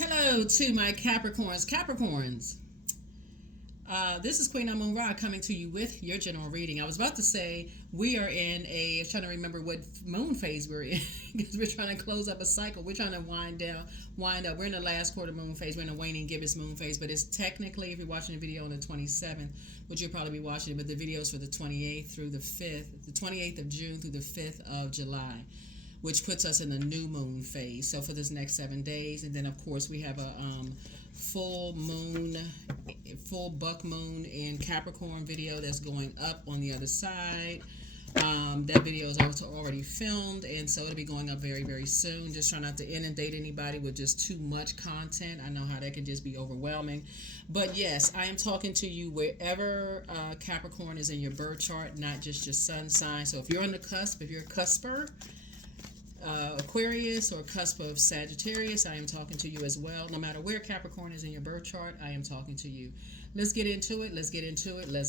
Hello to my Capricorns. This is Queen Amun Ra coming to you with your general reading. I was about to say we are in I was trying to remember what moon phase we're in because we're trying to close up a cycle. We're trying to wind up. We're in the last quarter moon phase. We're in the waning gibbous moon phase, but it's technically, if you're watching the video on the 27th, which you'll probably be watching, but the video's for the 28th through the 5th, the 28th of June through the 5th of July, which puts us in the new moon phase. So for this next 7 days, and then of course we have a full moon, full buck moon in Capricorn video that's going up on the other side. That video is also already filmed, and so it'll be going up very, very soon. Just try not to inundate anybody with just too much content. I know how that can just be overwhelming. But yes, I am talking to you wherever Capricorn is in your birth chart, not just your sun sign. So if you're on the cusp, if you're a cusper, Aquarius or cusp of Sagittarius, I am talking to you as well. No matter where Capricorn is in your birth chart, I am talking to you. Let's get into it. Let's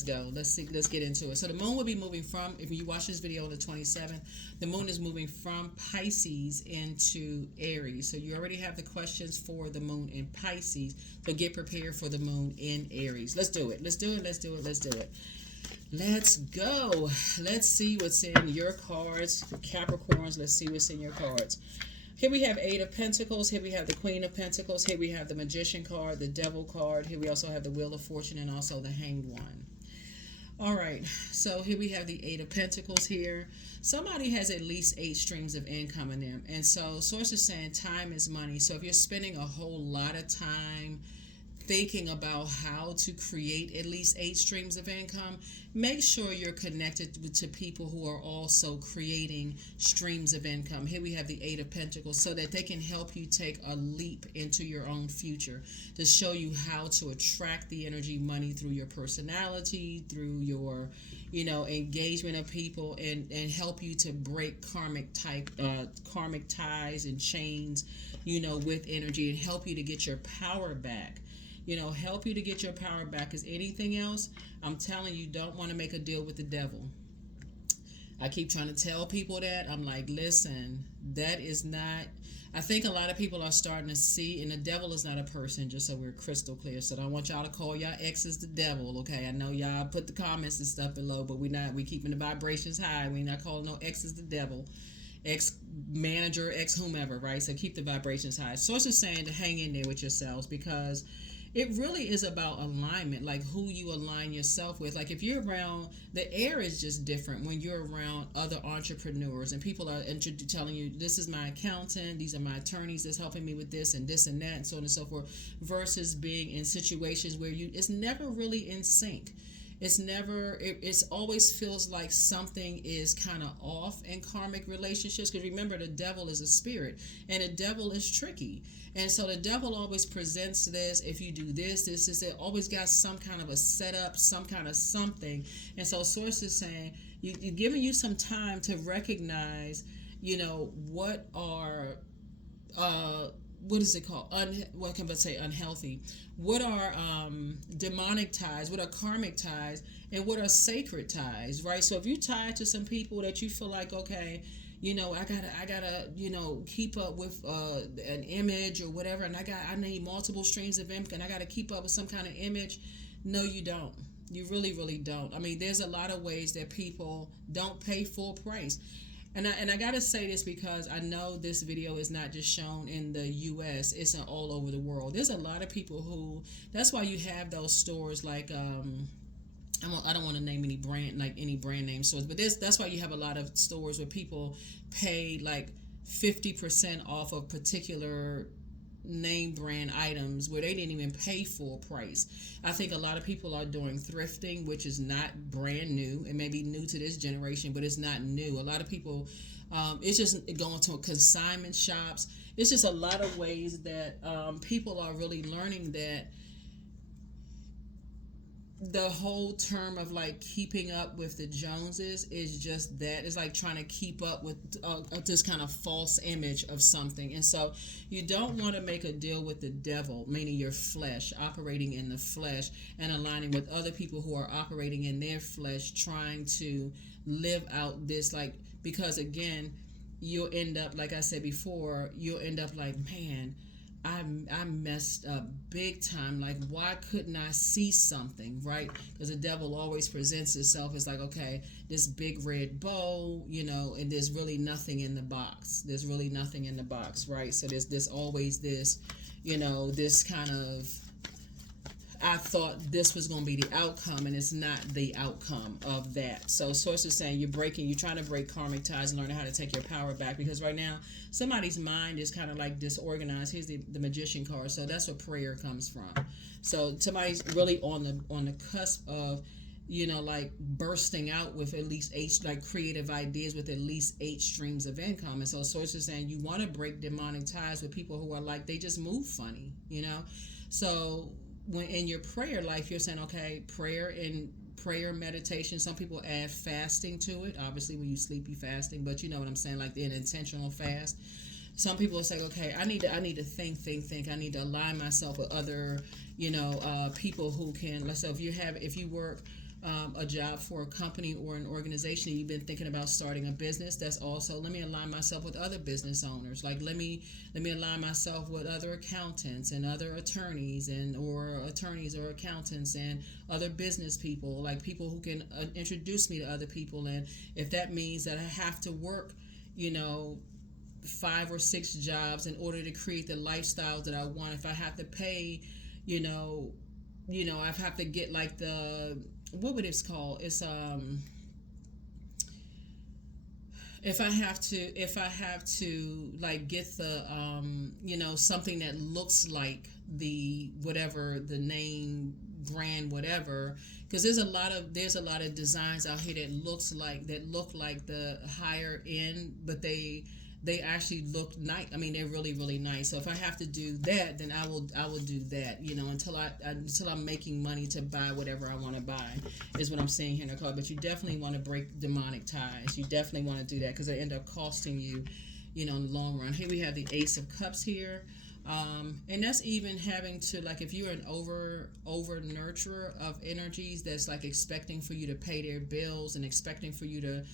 go. Let's get into it. So the moon will be moving from, if you watch this video on the 27th, the moon is moving from Pisces into Aries. So you already have the questions for the moon in Pisces. So get prepared for the moon in Aries. Let's do it. Let's do it. Let's go. Let's see what's in your cards, Capricorns. Let's see what's in your cards. Here we have Eight of Pentacles. Here we have the Queen of Pentacles. Here we have the Magician card, the Devil card. Here we also have the Wheel of Fortune and also the Hanged One. All right, so here we have the Eight of Pentacles here. Somebody has at least 8 streams of income in them. And so Source is saying time is money. So if you're spending a whole lot of time thinking about how to create at least 8 streams of income, make sure you're connected to people who are also creating streams of income. Here we have the Eight of Pentacles, so that they can help you take a leap into your own future, to show you how to attract the energy money through your personality, through your engagement of people, and help you to break karmic ties and chains with energy, and help you to get your power back. Help you to get your power back. Because anything else, I'm telling you, don't want to make a deal with the devil. I keep trying to tell people that. I'm like, listen, that is not. I think a lot of people are starting to see, and the devil is not a person, just so we're crystal clear. So I don't want y'all to call y'all exes the devil, okay? I know y'all put the comments and stuff below, but we keeping the vibrations high. We're not calling no exes the devil. Ex-manager, ex-whomever, right? So keep the vibrations high. Source is saying to hang in there with yourselves, because it really is about alignment, like who you align yourself with. Like if you're around, the air is just different when you're around other entrepreneurs, and people are telling you, this is my accountant, these are my attorneys that's helping me with this and that, and so on and so forth, versus being in situations where it's never really in sync. It's always feels like something is kind of off in karmic relationships, because remember, the devil is a spirit, and the devil is tricky. And so the devil always presents this, if you do this, it always got some kind of a setup, some kind of something. And so Source is saying, you're giving you some time to recognize, what are, what is it called? What can I say? Unhealthy. What are demonic ties? What are karmic ties? And what are sacred ties? Right. So if you tied to some people that you feel like, okay, I gotta, keep up with an image or whatever, and I need multiple streams of income, and I gotta keep up with some kind of image. No, you don't. You really, really don't. I mean, there's a lot of ways that people don't pay full price. And I gotta say this, because I know this video is not just shown in the U.S., it's all over the world. There's a lot of people who, that's why you have those stores like, I don't want to name any brand name stores, but that's why you have a lot of stores where people pay like 50% off of particular name brand items where they didn't even pay full price. I think a lot of people are doing thrifting, which is not brand new. It may be new to this generation, but it's not new. A lot of people, it's just going to consignment shops. It's just a lot of ways that people are really learning that the whole term of like keeping up with the Joneses is just that. It's like trying to keep up with this kind of false image of something. And so you don't want to make a deal with the devil, meaning your flesh, operating in the flesh and aligning with other people who are operating in their flesh, trying to live out this, like, because again, you'll end up, like I said before, you'll end up like, man, I I messed up big time. Like, why couldn't I see something, right? Because the devil always presents itself as like, okay, this big red bow, and there's really nothing in the box. There's really nothing in the box, right? So there's always this, this kind of, I thought this was going to be the outcome, and it's not the outcome of that. So Source is saying you're trying to break karmic ties and learn how to take your power back, because right now somebody's mind is kind of like disorganized. Here's the Magician card. So that's where prayer comes from. So somebody's really on the cusp of, like bursting out with at least 8, like creative ideas with at least 8 streams of income. And so Source is saying you want to break demonic ties with people who are like, they just move funny, So when in your prayer life, you're saying, okay, prayer meditation. Some people add fasting to it. Obviously, when you sleep, you fasting, but you know what I'm saying, like an intentional fast. Some people will say, okay, I need to think. I need to align myself with other, people who can. Let's say if you work a job for a company or an organization, you've been thinking about starting a business. That's also, let me align myself with other business owners. Like let me align myself with other accountants and other attorneys or accountants and other business people, like people who can introduce me to other people. And if that means that I have to work, 5 or 6 jobs in order to create the lifestyle that I want, if I have to pay, I have to get like what would it's called? It's if I have to like get the something that looks like the whatever the name brand whatever, because there's a lot of designs out here that look like the higher end, but they actually look nice. I mean, they're really, really nice. So if I have to do that, then I will do that, until I'm making money to buy whatever I want to buy, is what I'm saying here in the card. But you definitely want to break demonic ties. You definitely want to do that, because they end up costing you, in the long run. Here we have the Ace of Cups here. And that's even having to, like, if you're an over nurturer of energies that's like expecting for you to pay their bills and expecting for you to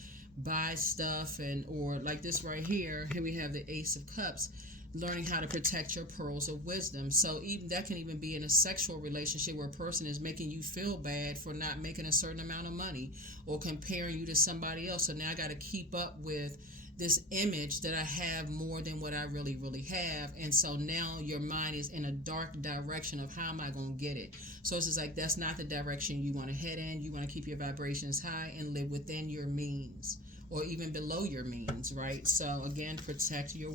buy stuff, or like this right here we have the Ace of Cups, learning how to protect your pearls of wisdom. So even that can even be in a sexual relationship where a person is making you feel bad for not making a certain amount of money or comparing you to somebody else. So now I got to keep up with this image that I have more than what I really, really have. And so now your mind is in a dark direction of how am I going to get it? So it's just like, that's not the direction you want to head in. You want to keep your vibrations high and live within your means, or even below your means, right? So again, protect your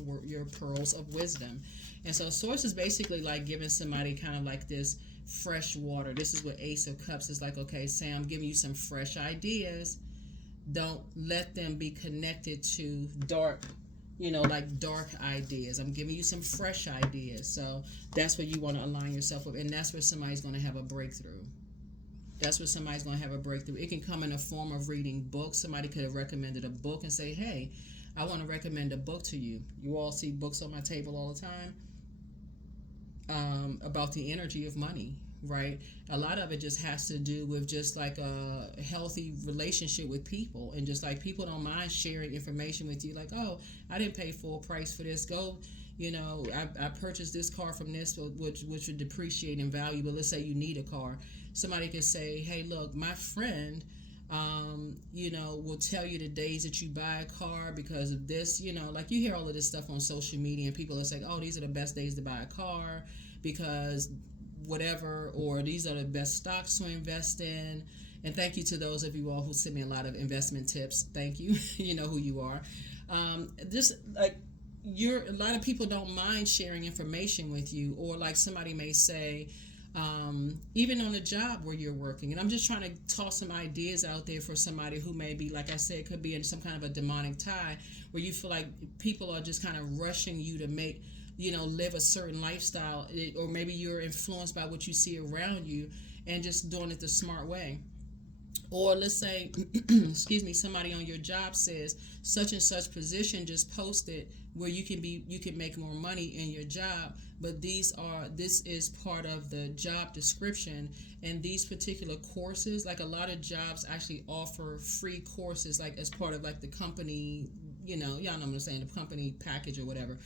pearls of wisdom. And so Source is basically like giving somebody kind of like this fresh water. This is what Ace of Cups is like. Okay, Sam, I'm giving you some fresh ideas. Don't let them be connected to dark, like dark ideas. I'm giving you some fresh ideas. So that's what you want to align yourself with. And that's where somebody's going to have a breakthrough. That's where somebody's going to have a breakthrough. It can come in the form of reading books. Somebody could have recommended a book and say, hey, I want to recommend a book to you. You all see books on my table all the time about the energy of money, right? A lot of it just has to do with just like a healthy relationship with people, and just like people don't mind sharing information with you, like, oh, I didn't pay full price for this. Go, I purchased this car from this, which would depreciate in value, but let's say you need a car. Somebody could say, hey, look, my friend, will tell you the days that you buy a car because of this, like you hear all of this stuff on social media, and people are saying, oh, these are the best days to buy a car because whatever, or these are the best stocks to invest in. And thank you to those of you all who send me a lot of investment tips. Thank you. You know who you are. Just like a lot of people don't mind sharing information with you, or like somebody may say, even on a job where you're working. And I'm just trying to toss some ideas out there for somebody who may be, like I said, could be in some kind of a demonic tie where you feel like people are just kind of rushing you to make, live a certain lifestyle, or maybe you're influenced by what you see around you and just doing it the smart way. Or let's say, excuse me, somebody on your job says such and such position just posted where you can make more money in your job, but this is part of the job description, and these particular courses, like a lot of jobs actually offer free courses, like as part of like the company, y'all know what I'm saying, the company package or whatever.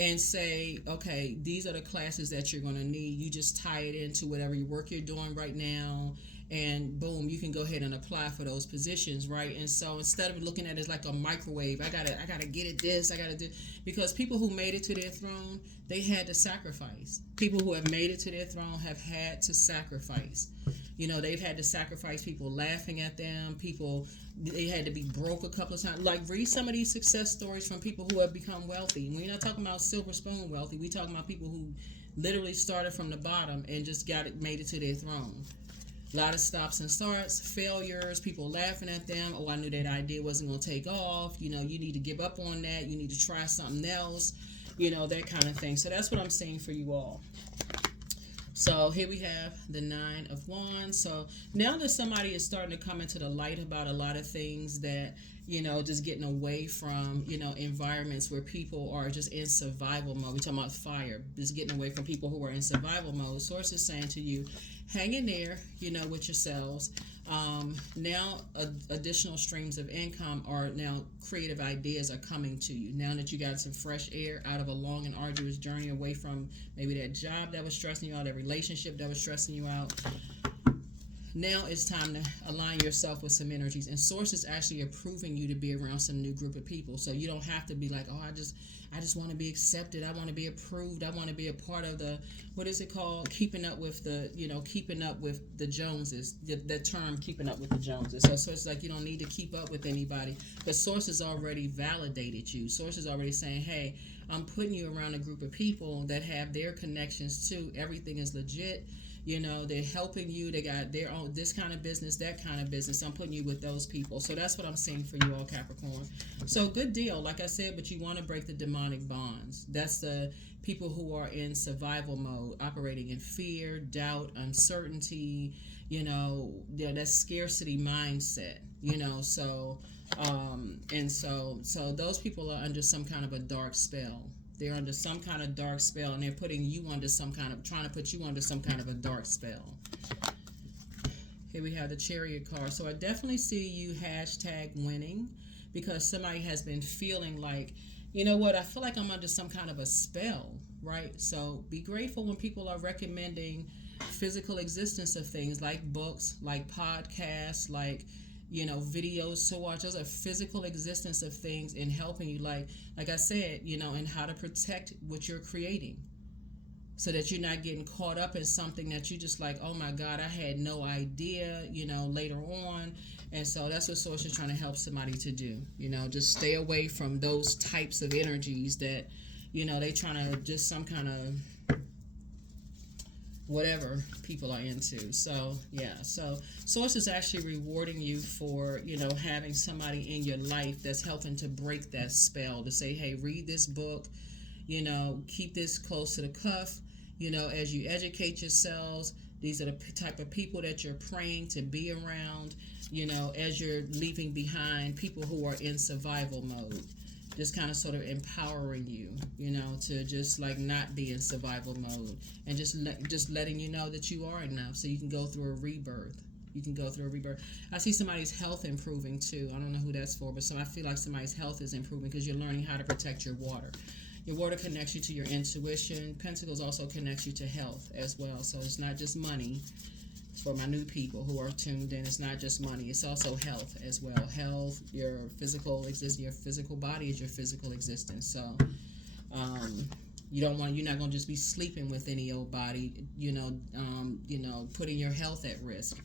and say, okay, these are the classes that you're going to need. You just tie it into whatever work you're doing right now, and boom, you can go ahead and apply for those positions, right? And so instead of looking at it as like a microwave, I gotta get it this, I gotta do, because people who made it to their throne, they had to sacrifice. People who have made it to their throne have had to sacrifice. You know, they've had to sacrifice people laughing at them, people, they had to be broke a couple of times. Like, read some of these success stories from people who have become wealthy. We're not talking about silver spoon wealthy. We're talking about people who literally started from the bottom and just made it to their throne. A lot of stops and starts, failures, people laughing at them. Oh, I knew that idea wasn't going to take off. You know, you need to give up on that. You need to try something else. You know, that kind of thing. So that's what I'm saying for you all. So here we have the 9 of Wands. So now that somebody is starting to come into the light about a lot of things that, you know, just getting away from, you know, environments where people are just in survival mode. We're talking about fire. Just getting away from people who are in survival mode. Source is saying to you, hang in there, you know, with yourselves. Now additional streams of income are now, creative ideas are coming to you. Now that you got some fresh air out of a long and arduous journey away from maybe that job that was stressing you out, that relationship that was stressing you out. Now it's time to align yourself with some energies. And Source is actually approving you to be around some new group of people. So you don't have to be like, oh, I just want to be accepted. I want to be approved. I want to be a part of the, what is it called? Keeping up with the, you know, keeping up with the Joneses. The term keeping up with the Joneses. So it's like you don't need to keep up with anybody. Because Source has already validated you. Source is already saying, hey, I'm putting you around a group of people that have their connections too. Everything is legit. You know, they're helping you. They got their own, this kind of business, that kind of business. I'm putting you with those people. So that's what I'm seeing for you all, Capricorn. So good deal, like I said, but you want to break the demonic bonds. That's the people who are in survival mode, operating in fear, doubt, uncertainty, you know, that scarcity mindset, you know. So, so those people are under some kind of a dark spell. They're under some kind of dark spell, and they're putting you under some kind of, trying to put you under some kind of a dark spell. Here we have the Chariot card. So I definitely see you #winning, because somebody has been feeling like, you know what, I feel like I'm under some kind of a spell, right? So be grateful when people are recommending physical existence of things like books, like podcasts, like, you know, videos to watch. Those are physical existence of things in helping you, like I said, you know, and how to protect what you're creating, so that you're not getting caught up in something that you just like, oh my God, I had no idea, you know, later on. And so that's what Source is trying to help somebody to do. You know, just stay away from those types of energies that, you know, they trying to just some kind of whatever people are into. So yeah, so Source is actually rewarding you for, you know, having somebody in your life that's helping to break that spell, to say, hey, read this book, you know, keep this close to the cuff, you know, as you educate yourselves. These are the type of people that you're praying to be around, you know, as you're leaving behind people who are in survival mode. Just kind of sort of empowering you, you know, to just like not be in survival mode, and just letting you know that you are enough, so you can go through a rebirth. You can go through a rebirth. I see somebody's health improving too. I don't know who that's for, but I feel like somebody's health is improving because you're learning how to protect your water. Your water connects you to your intuition. Pentacles also connects you to health as well. So it's not just money. For my new people who are tuned in, it's not just money, it's also health as well. Health, your physical existence, your physical body is your physical existence. So you're not going to just be sleeping with any old body, you know, putting your health at risk.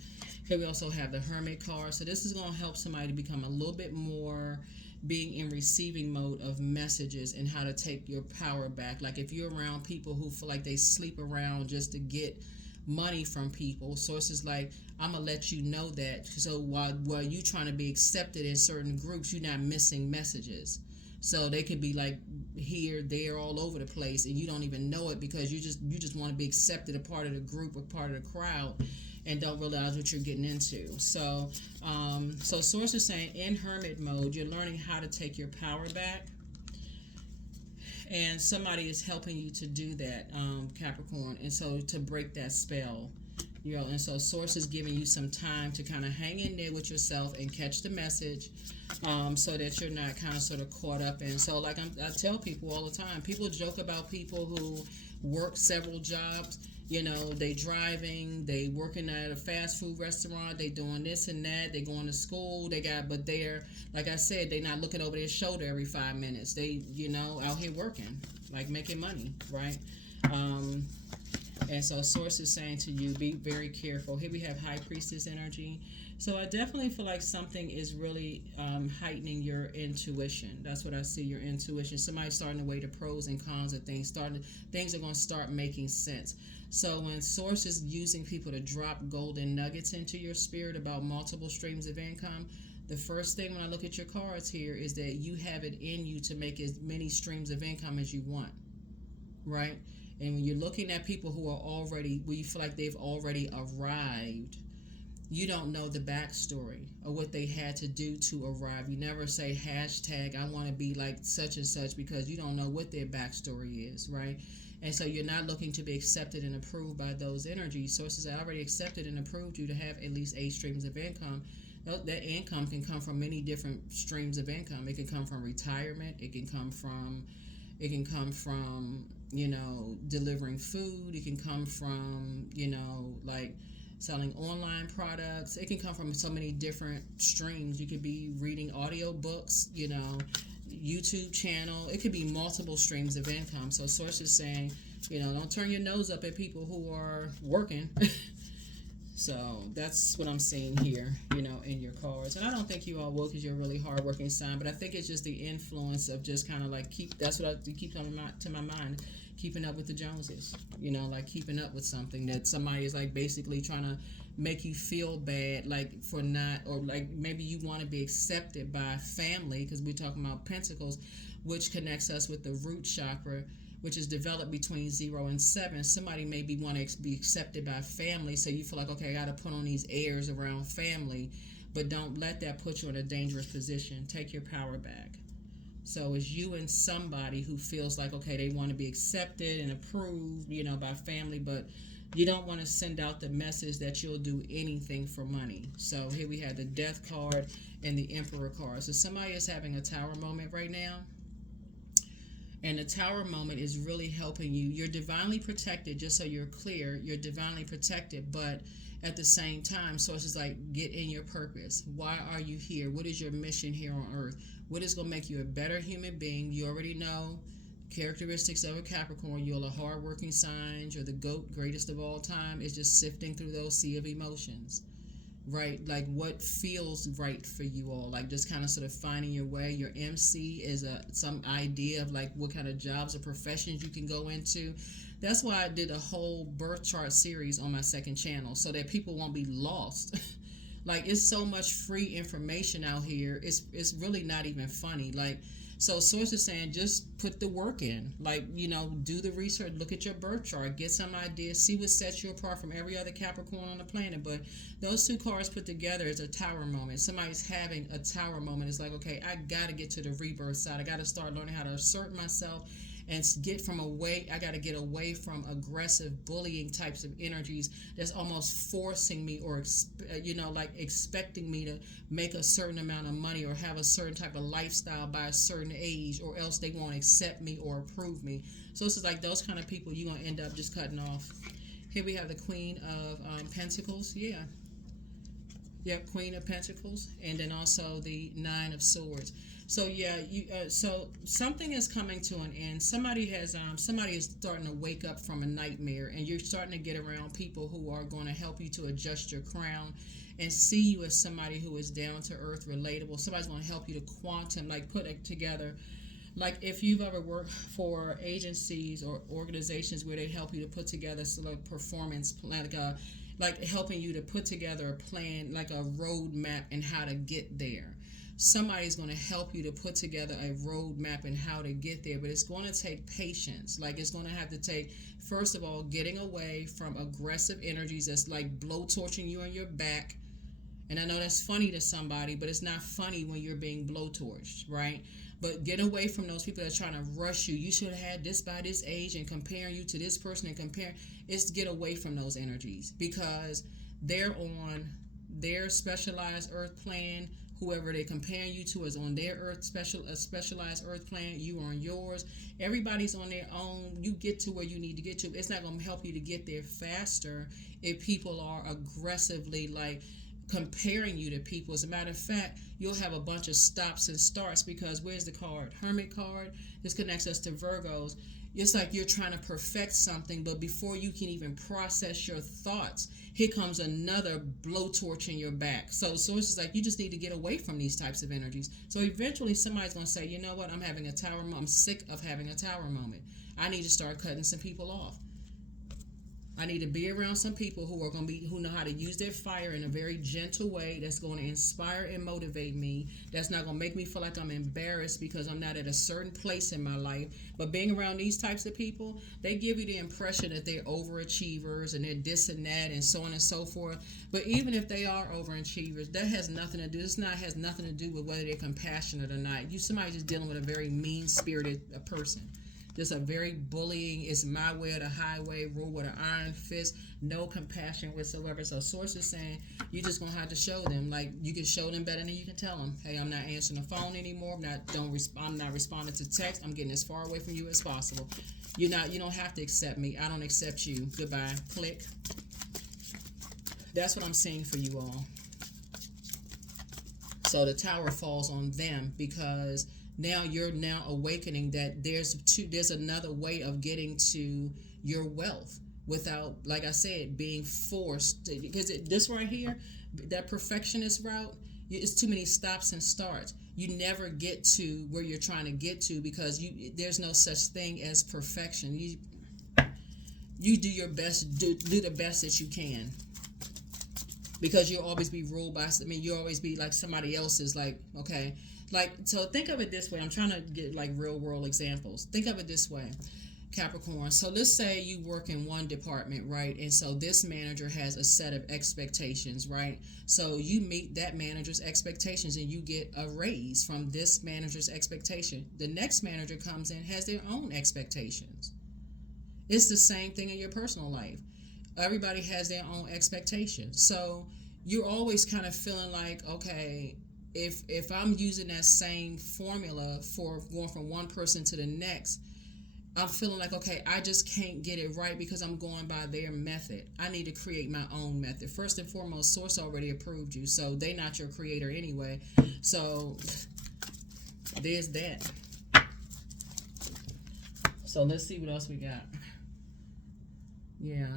Here we also have the Hermit card. So this is going to help somebody to become a little bit more being in receiving mode of messages and how to take your power back. Like if you're around people who feel like they sleep around just to get money from people, Sources like, I'm gonna let you know that, so while you trying to be accepted in certain groups, you're not missing messages. So they could be like here, there, all over the place, and you don't even know it because you just want to be accepted, a part of the group, a part of the crowd, and don't realize what you're getting into. So so Source is saying in Hermit mode, you're learning how to take your power back. And somebody is helping you to do that, Capricorn. And so to break that spell, You know, and so source is giving you some time to kind of hang in there with yourself and catch the message, so that you're not kind of sort of caught up in. So like I tell people all the time, people joke about people who work several jobs. You know, they driving, they working at a fast food restaurant, they doing this and that, they going to school, but they're, like I said, they not looking over their shoulder every 5 minutes. They, you know, out here working, like making money, right? And so source is saying to you, be very careful. Here we have high priestess energy. So I definitely feel like something is really heightening your intuition. That's what I see, your intuition. Somebody's starting to weigh the pros and cons of things. Things are going to start making sense. So when source is using people to drop golden nuggets into your spirit about multiple streams of income, the first thing when I look at your cards here is that you have it in you to make as many streams of income as you want, right? And when you're looking at people who are already, where you feel like they've already arrived, you don't know the backstory or what they had to do to arrive. You never say hashtag, I want to be like such and such, because you don't know what their backstory is, right? And so you're not looking to be accepted and approved by those energies. Sources that already accepted and approved you to have at least 8 streams of income. That income can come from many different streams of income. It can come from retirement. It can come from, you know, delivering food. It can come from, you know, like selling online products. It can come from so many different streams. You could be reading audio books, you know, YouTube channel. It could be multiple streams of income. So source is saying, you know, don't turn your nose up at people who are working. So that's what I'm seeing here, you know, in your cards. And I don't think you all will, because you're a really hardworking sign, but I think it's just the influence of just kind of like that's what keep coming to my mind, keeping up with the Joneses, you know, like keeping up with something that somebody is like basically trying to make you feel bad, like for not, or like maybe you want to be accepted by family, because we're talking about Pentacles, which connects us with the root chakra, which is developed between 0 and 7. Somebody maybe want to be accepted by family, so you feel like, okay, I got to put on these airs around family, but don't let that put you in a dangerous position. Take your power back. So it's you and somebody who feels like, okay, they want to be accepted and approved, you know, by family, but you don't want to send out the message that you'll do anything for money. So here we have the Death card and the Emperor card. So somebody is having a tower moment right now. And the tower moment is really helping you. You're divinely protected, just so you're clear. You're divinely protected, but at the same time, sources like, get in your purpose. Why are you here? What is your mission here on earth? What is going to make you a better human being? You already know characteristics of a Capricorn. You're a hardworking sign. You're the GOAT, greatest of all time. It's just sifting through those sea of emotions. Right, like what feels right for you all, like just kind of sort of finding your way. Your MC is some idea of like what kind of jobs or professions you can go into. That's why I did a whole birth chart series on my second channel, so that people won't be lost. Like, it's so much free information out here, it's really not even funny. Like, so source is saying, just put the work in. Like, you know, do the research, look at your birth chart, get some ideas, see what sets you apart from every other Capricorn on the planet. But those two cards put together is a tower moment. Somebody's having a tower moment. It's like, okay, I got to get to the rebirth side. I got to start learning how to assert myself and I got to get away from aggressive bullying types of energies that's almost forcing me, or like expecting me to make a certain amount of money or have a certain type of lifestyle by a certain age, or else they won't accept me or approve me. So it's like those kind of people you're going to end up just cutting off. Here we have the Queen of Pentacles. Queen of Pentacles, and then also the Nine of Swords. So so something is coming to an end. Somebody is starting to wake up from a nightmare, and you're starting to get around people who are going to help you to adjust your crown and see you as somebody who is down to earth, relatable. Somebody's going to help you to quantum, like put it together. Like if you've ever worked for agencies or organizations where they help you to put together performance plan, like helping you to put together a plan, like a roadmap and how to get there. Somebody's going to help you to put together a roadmap and how to get there, but it's going to take patience. Like it's going to have to take, first of all, getting away from aggressive energies that's like blowtorching you on your back. And I know that's funny to somebody, but it's not funny when you're being blowtorched, right? But get away from those people that are trying to rush you. You should have had this by this age and comparing you to this person and comparing. It's to get away from those energies because they're on their specialized earth plan. Whoever they're comparing you to is on their specialized earth plan. You are on yours. Everybody's on their own. You get to where you need to get to. It's not going to help you to get there faster if people are aggressively like comparing you to people. As a matter of fact, you'll have a bunch of stops and starts because where's the card? Hermit card. This connects us to Virgos. It's like you're trying to perfect something, but before you can even process your thoughts, here comes another blowtorch in your back. So it's just like you just need to get away from these types of energies. So eventually somebody's going to say, you know what, I'm having a tower moment. I'm sick of having a tower moment. I need to start cutting some people off. I need to be around some people who know how to use their fire in a very gentle way that's going to inspire and motivate me. That's not going to make me feel like I'm embarrassed because I'm not at a certain place in my life. But being around these types of people, they give you the impression that they're overachievers and they're this and that and so on and so forth. But even if they are overachievers, that has nothing to do. Has nothing to do with whether they're compassionate or not. Somebody's just dealing with a very mean-spirited person. Just a very bullying, it's my way or the highway, rule with an iron fist, no compassion whatsoever. So Source is saying you're just going to have to show them. Like, you can show them better than you can tell them. Hey, I'm not answering the phone anymore. I'm not responding to text. I'm getting as far away from you as possible. You don't have to accept me. I don't accept you. Goodbye. Click. That's what I'm seeing for you all. So the tower falls on them because now you're awakening that there's another way of getting to your wealth without, like I said, being forced. Because this right here, that perfectionist route, it's too many stops and starts. You never get to where you're trying to get to because there's no such thing as perfection. You do your best, do the best that you can. Because you'll always be ruled by, you'll always be like somebody else's, like, okay. Like, so think of it this way. I'm trying to get like real world examples. Think of it this way, Capricorn. So let's say you work in one department, right? And so this manager has a set of expectations, right? So you meet that manager's expectations and you get a raise from this manager's expectation. The next manager comes in, has their own expectations. It's the same thing in your personal life. Everybody has their own expectations. So you're always kind of feeling like, okay, if I'm using that same formula for going from one person to the next, I'm feeling like, okay, I just can't get it right because I'm going by their method. I need to create my own method. First and foremost, Source already approved you, so they're not your creator anyway. So there's that. So let's see what else we got. Yeah.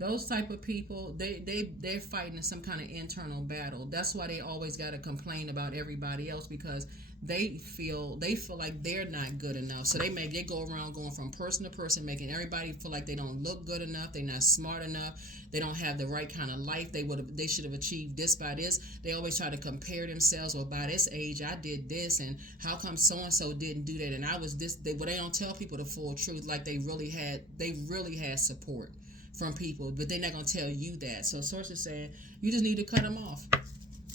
Those type of people, they're fighting some kind of internal battle. That's why they always got to complain about everybody else because they feel like they're not good enough. So they go around going from person to person, making everybody feel like they don't look good enough, they're not smart enough, they don't have the right kind of life. They should have achieved this by this. They always try to compare themselves. Well, by this age, I did this, and how come so and so didn't do that, and I was this. They don't tell people the full truth, like they really had support from people, but they're not going to tell you that. So Source is saying you just need to cut them off.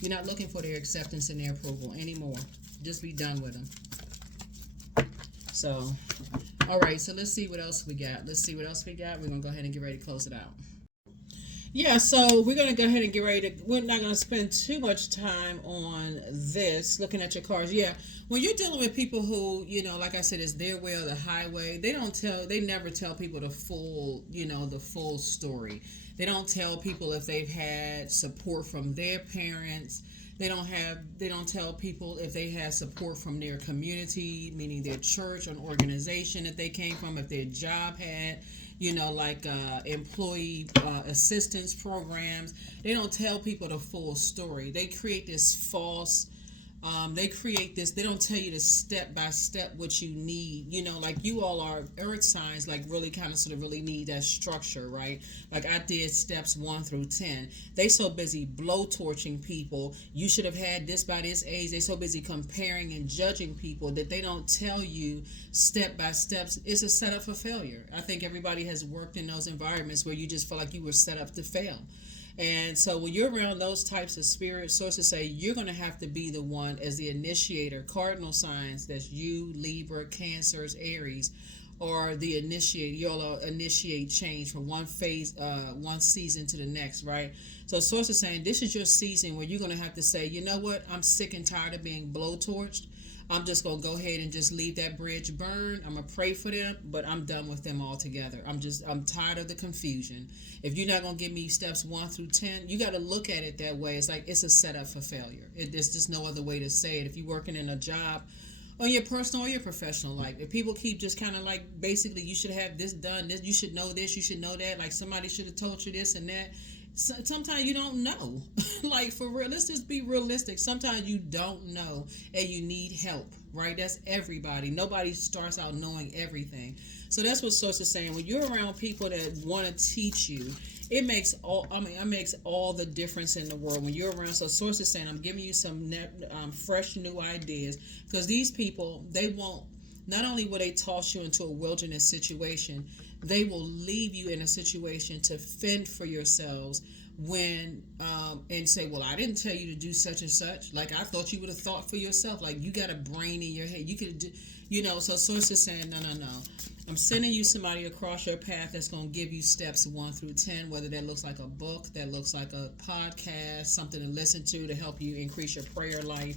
You're not looking for their acceptance and their approval anymore. Just be done with them. So, all right, so let's see what else we got. We're going to go ahead and get ready to close it out. Yeah, so we're going to go ahead and get ready to, we're not going to spend too much time on this, looking at your cards. Yeah, when you're dealing with people who, like I said, it's their way or the highway, they never tell people the full story. They don't tell people if they've had support from their parents. They don't tell people if they had support from their community, meaning their church or organization that they came from, if their job had, employee assistance programs. They don't tell people the full story. They create this false, they don't tell you the step by step what you need. Like you all are earth signs, like really kind of sort of really need that structure, right? Like I did steps 1 through 10. They so busy blowtorching people. You should have had this by this age. They so busy comparing and judging people that they don't tell you step by steps. It's a setup for failure. I think everybody has worked in those environments where you just feel like you were set up to fail. And so when you're around those types of spirits, sources say you're going to have to be the one as the initiator. Cardinal signs, that's you, Libra, Cancers, Aries, or the initiate. You'll initiate change from one phase, one season to the next, right? So source is saying this is your season where you're going to have to say, you know what, I'm sick and tired of being blowtorched. I'm just going to go ahead and just leave that bridge burn. I'm going to pray for them, but I'm done with them altogether. I'm tired of the confusion. If you're not going to give me steps 1 through 10, you got to look at it that way. It's like it's a setup for failure. There's just no other way to say it. If you're working in a job or your personal or your professional life, if people keep just kind of like basically you should have this done, this, you should know this, you should know that, like somebody should have told you this and that. Sometimes you don't know. Like for real, let's just be realistic. Sometimes you don't know and you need help, right? That's everybody. Nobody starts out knowing everything. So that's what Source is saying. When you're around people that want to teach you, it makes all the difference in the world when you're around. So Source is saying, I'm giving you some fresh new ideas, because these people, they won't, not only will they toss you into a wilderness situation, they will leave you in a situation to fend for yourselves when and say, well, I didn't tell you to do such and such. Like, I thought you would have thought for yourself. Like, you got a brain in your head. You could do, so Source is saying, no. I'm sending you somebody across your path that's going to give you steps 1 through 10, whether that looks like a book, that looks like a podcast, something to listen to help you increase your prayer life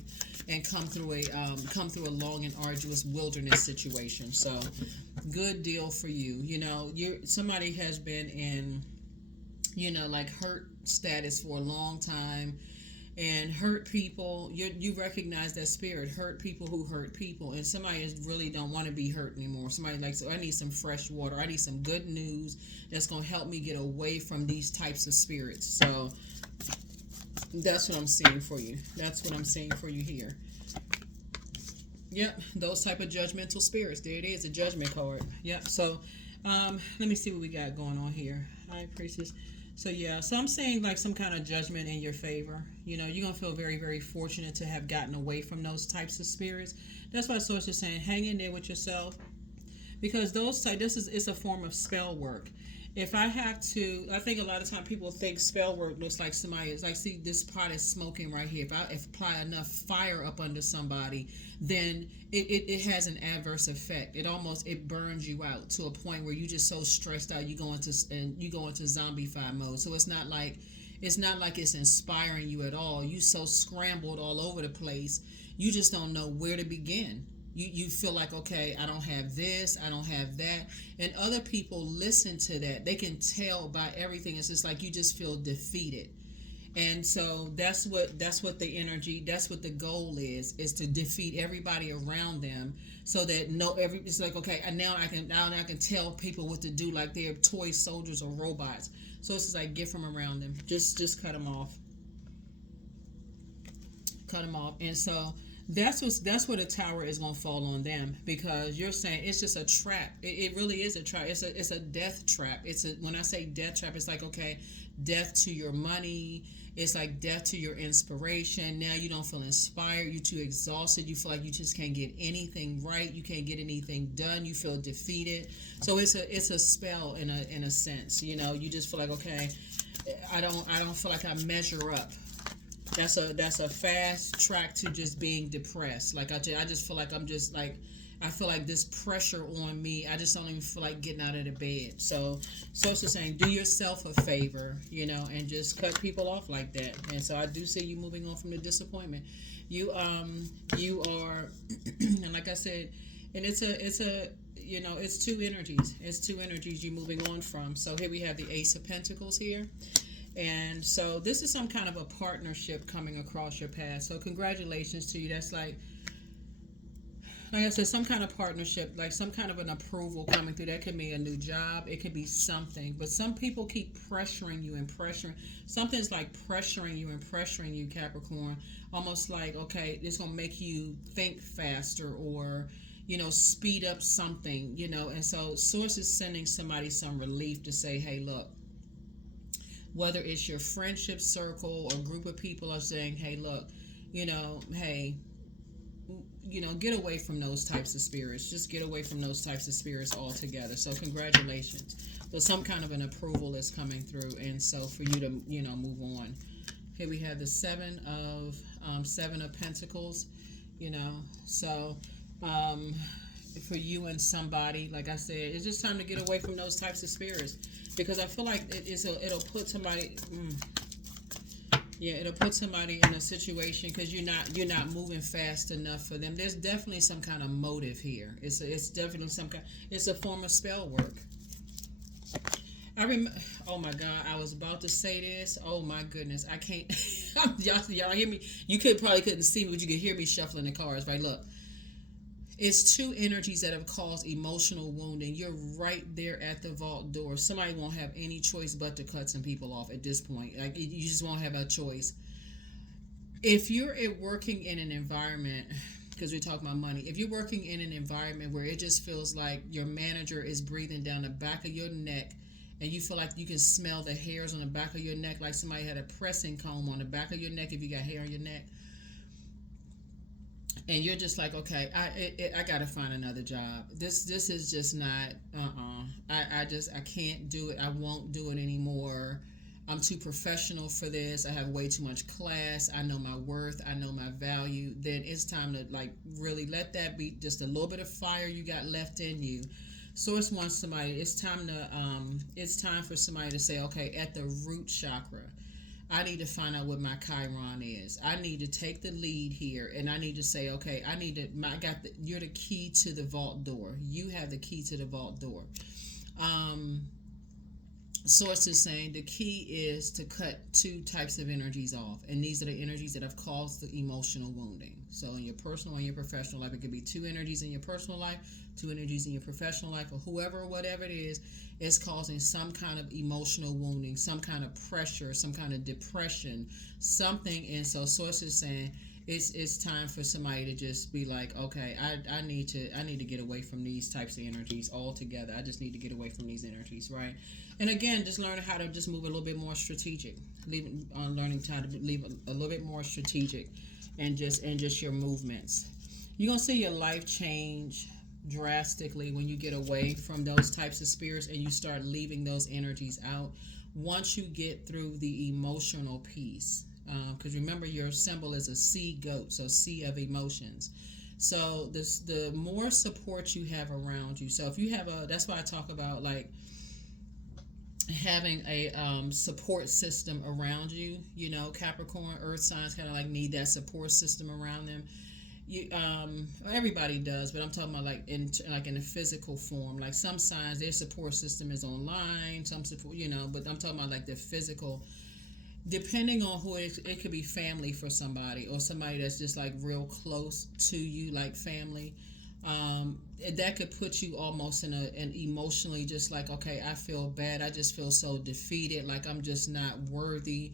and come through a long and arduous wilderness situation. So, good deal for you. Somebody has been in, like hurt status for a long time. And hurt people, you recognize that spirit, hurt people who hurt people. And somebody really don't want to be hurt anymore. Somebody like, so I need some fresh water. I need some good news that's going to help me get away from these types of spirits. So that's what I'm seeing for you. That's what I'm seeing for you here. Yep, those type of judgmental spirits. There it is, a judgment card. Yep, so let me see what we got going on here. Hi, Priestess. So yeah, so I'm saying like some kind of judgment in your favor. You're going to feel very, very fortunate to have gotten away from those types of spirits. That's why Source is saying hang in there with yourself, because it's a form of spell work. If I think a lot of times people think spell work looks like somebody is like, see, this pot is smoking right here. If I apply enough fire up under somebody, then it has an adverse effect. It burns you out to a point where you just so stressed out you go into zombie-fied mode. So it's not like it's inspiring you at all. You so scrambled all over the place, you just don't know where to begin. You feel like, okay, I don't have this, I don't have that. And other people listen to that. They can tell by everything. It's just like you just feel defeated. And so that's what the energy, that's what the goal is to defeat everybody around them, so that it's like, okay, and now I can tell people what to do like they're toy soldiers or robots. So it's just like, get from around them. Just cut them off. Cut them off. And so that's where the tower is going to fall on them, because you're saying it's just a trap. It really is a trap. It's a death trap. When I say death trap, it's like, okay, death to your money. It's like death to your inspiration. Now you don't feel inspired. You're too exhausted. You feel like you just can't get anything right. You can't get anything done. You feel defeated. So it's a spell in a sense. You just feel like, okay, I don't feel like I measure up. That's a fast track to just being depressed. Like I just feel like I feel like this pressure on me. I just don't even feel like getting out of the bed. So it's saying, do yourself a favor, and just cut people off like that. And so I do see you moving on from the disappointment. You are, and like I said, and it's two energies. It's two energies you're moving on from. So here we have the Ace of Pentacles here. And so this is some kind of a partnership coming across your path. So congratulations to you. That's like I said, some kind of partnership, like some kind of an approval coming through. That could be a new job. It could be something. But some people keep pressuring you and pressuring. Something's like pressuring you, Capricorn. Almost like, okay, it's going to make you think faster or, speed up something, And so Source is sending somebody some relief to say, hey, look, whether it's your friendship circle or group of people are saying, hey, look, hey, get away from those types of spirits. Just get away from those types of spirits altogether. So congratulations. So some kind of an approval is coming through, and so for you to move on. Here we have the seven of Pentacles. So for you and somebody, like I said, it's just time to get away from those types of spirits, because I feel like it'll put somebody. It'll put somebody in a situation because you're not moving fast enough for them. There's definitely some kind of motive here. It's definitely it's a form of spell work. Oh my God, I was about to say this. Oh my goodness, I can't. y'all hear me? You probably couldn't see me, but you could hear me shuffling the cards. Right, look. It's two energies that have caused emotional wounding. You're right there at the vault door. Somebody won't have any choice but to cut some people off at this point. Like, you just won't have a choice. If you're working in an environment, because we're talking about money, if you're working in an environment where it just feels like your manager is breathing down the back of your neck, and you feel like you can smell the hairs on the back of your neck, like somebody had a pressing comb on the back of your neck if you got hair on your neck, and you're just like, okay, I gotta find another job. This is just not. I can't do it. I won't do it anymore. I'm too professional for this. I have way too much class. I know my worth. I know my value. Then it's time to really let that be just a little bit of fire you got left in you. Source wants somebody. It's time for somebody to say, okay, at the root chakra, I need to find out what my Chiron is. I need to take the lead here, and I need to say, okay, you're the key to the vault door. You have the key to the vault door. Source is saying the key is to cut two types of energies off, and these are the energies that have caused the emotional wounding. So in your personal and your professional life, it could be two energies in your personal life, two energies in your professional life, or whatever it is causing some kind of emotional wounding, some kind of pressure, some kind of depression, something. And so Source is saying it's time for somebody to just be like, okay, I need to get away from these types of energies altogether. I just need to get away from these energies, right? And again, just learning how to just move a little bit more strategic, learning how to leave a little bit more strategic, and just your movements. You're gonna see your life change drastically when you get away from those types of spirits and you start leaving those energies out. Once you get through the emotional piece, because remember your symbol is a sea goat, so sea of emotions. So the more support you have around you. So if you have that's why I talk about having a support system around you. Capricorn, earth signs kind of need that support system around them. Everybody does, but I'm talking about in a physical form. Like some signs, their support system is online. Some support, but I'm talking about the physical. Depending on who it could be family for somebody, or somebody that's just real close to you, like family. That could put you almost in an emotionally just okay, I feel bad. I just feel so defeated. Like I'm just not worthy.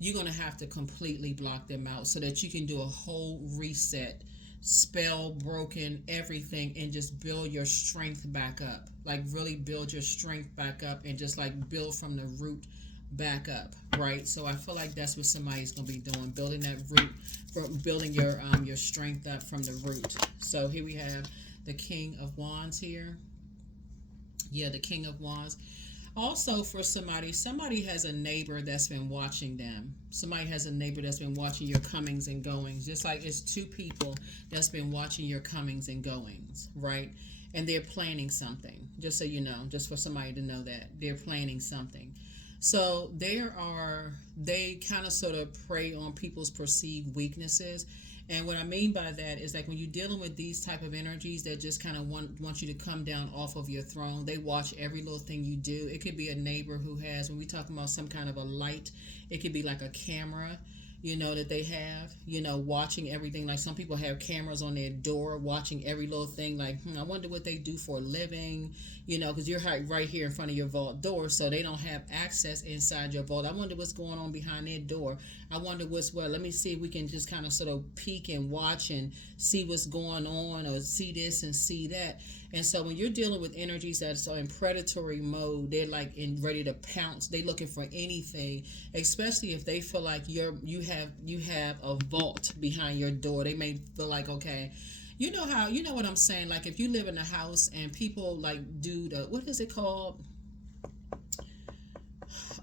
You're going to have to completely block them out so that you can do a whole reset, spell broken, everything, and just build your strength back up. Really build your strength back up and just build from the root back up, right? So I feel like that's what somebody's going to be doing, building that root, building your strength up from the root. So here we have the King of Wands here. Yeah, the King of Wands. Also, for somebody has a neighbor that's been watching them. Somebody has a neighbor that's been watching your comings and goings. Just like it's two people that's been watching your comings and goings, right? And they're planning something. Just so you know, just for somebody to know that they're planning something. So they kind of sort of prey on people's perceived weaknesses. And what I mean by that is when you're dealing with these type of energies that just kind of want you to come down off of your throne, they watch every little thing you do. It could be a neighbor who has, when we talk about some kind of a light, it could be like a camera, that they have, watching everything. Like some people have cameras on their door watching every little thing. I wonder what they do for a living, because you're right here in front of your vault door, so they don't have access inside your vault. I wonder what's going on behind their door. I wonder let me see if we can just kind of sort of peek and watch and see what's going on, or see this and see that. And so when you're dealing with energies that are in predatory mode, they're ready to pounce. They're looking for anything, especially if they feel like you have a vault behind your door. They may feel okay, You know how, you know what I'm saying? Like if you live in a house and people like do the, what is it called?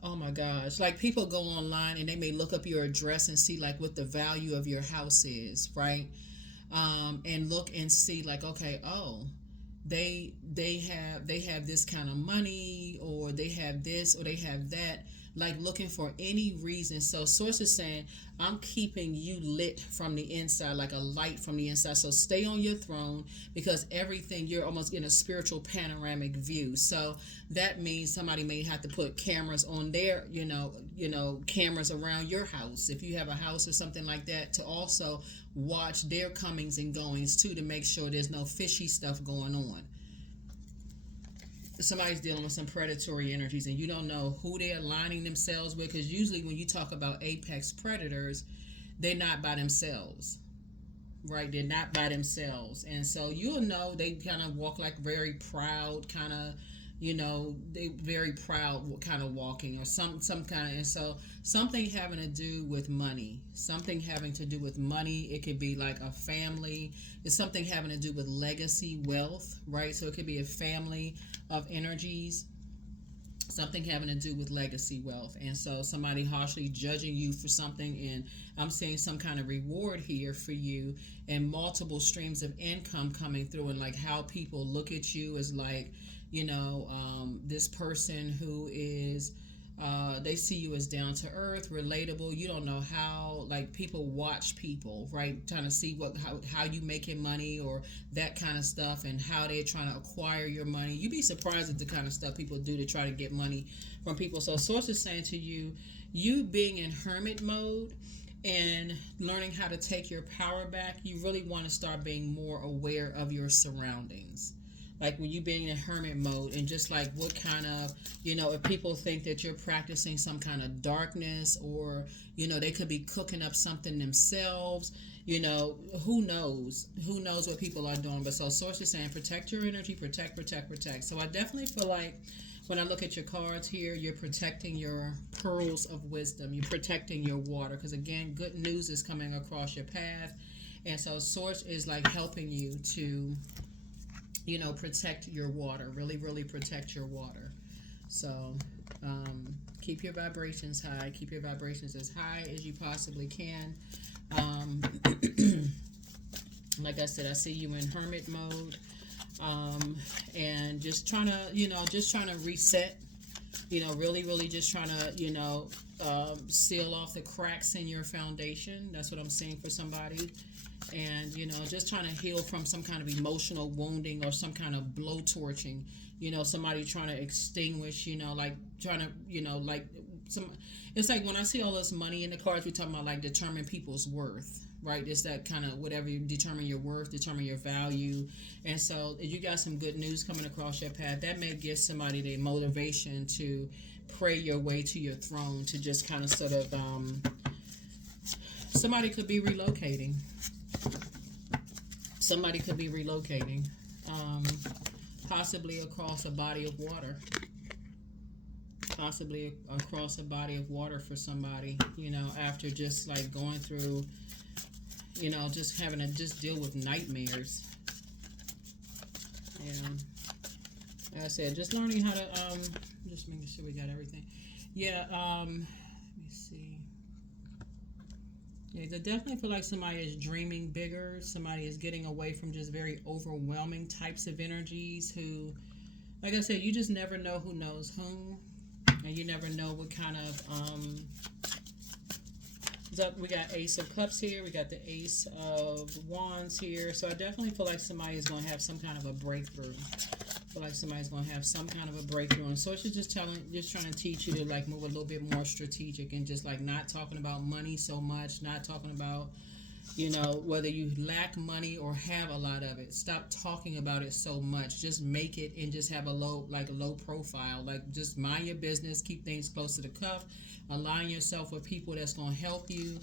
Oh my gosh. Like people go online and they may look up your address and see like what the value of your house is, right? And look and see like, okay, oh, they have this kind of money, or they have this, or they have that, like looking for any reason. So source is saying, I'm keeping you lit from the inside, like a light from the inside. So stay on your throne, because everything, you're almost in a spiritual panoramic view. So that means somebody may have to put cameras on their, cameras around your house, if you have a house or something like that, to also watch their comings and goings too, to make sure there's no fishy stuff going on. Somebody's dealing with some predatory energies and you don't know who they're aligning themselves with, because usually when you talk about apex predators, they're not by themselves, right? They're not by themselves. And so you'll know they kind of walk like very proud kind of, they very proud kind of walking, or some kind of. And so something having to do with money, it could be like a family. It's something having to do with legacy wealth, right? So it could be a family of energies, something having to do with legacy wealth. And so somebody harshly judging you for something, and I'm seeing some kind of reward here for you, and multiple streams of income coming through, and like how people look at you as like, this person who is, they see you as down to earth, relatable. You don't know how, like people watch people, right? Trying to see how you making money, or that kind of stuff, and how they're trying to acquire your money. You'd be surprised at the kind of stuff people do to try to get money from people. So source is saying to you, you being in hermit mode and learning how to take your power back, you really want to start being more aware of your surroundings. Like when you being in hermit mode, and just like what kind of, if people think that you're practicing some kind of darkness, or, they could be cooking up something themselves, who knows what people are doing. But so source is saying, protect your energy, protect. So I definitely feel like when I look at your cards here, you're protecting your pearls of wisdom. You're protecting your water, because again, good news is coming across your path. And so source is like helping you to, protect your water, really protect your water. So keep your vibrations high, keep your vibrations as high as you possibly can. Like I said, I see you in hermit mode, and just trying to reset, really just trying to, seal off the cracks in your foundation. That's what I'm seeing for somebody. And, just trying to heal from some kind of emotional wounding, or some kind of blowtorching, somebody trying to extinguish, like trying to, like it's like when I see all this money in the cards, we're talking about like determine people's worth, right? It's that kind of whatever you determine your worth, determine your value. And so if you got some good news coming across your path, that may give somebody the motivation to pray your way to your throne, to just kind of sort of, somebody could be relocating. Possibly across a body of water. For somebody, after just like going through, just having to just deal with nightmares. Like I said, just learning how to, just making sure we got everything. Yeah, let me see. Yeah, I definitely feel like somebody is dreaming bigger. Somebody is getting away from just very overwhelming types of energies who, like I said, you just never know who knows whom. And you never know what kind of, we got Ace of Cups here. We got the Ace of Wands here. So I definitely feel like somebody is going to have some kind of a breakthrough. And so it's just trying to teach you to like move a little bit more strategic, and just like not talking about money so much, not talking about, whether you lack money or have a lot of it. Stop talking about it so much. Just make it, and just have a low profile. Like just mind your business, keep things close to the cuff, align yourself with people that's going to help you.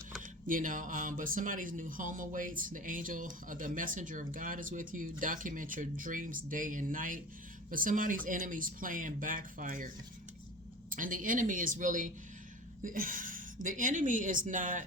But somebody's new home awaits. The angel, the messenger of God is with you. Document your dreams day and night. But somebody's enemy's plan backfired. And the enemy is really, the enemy is not,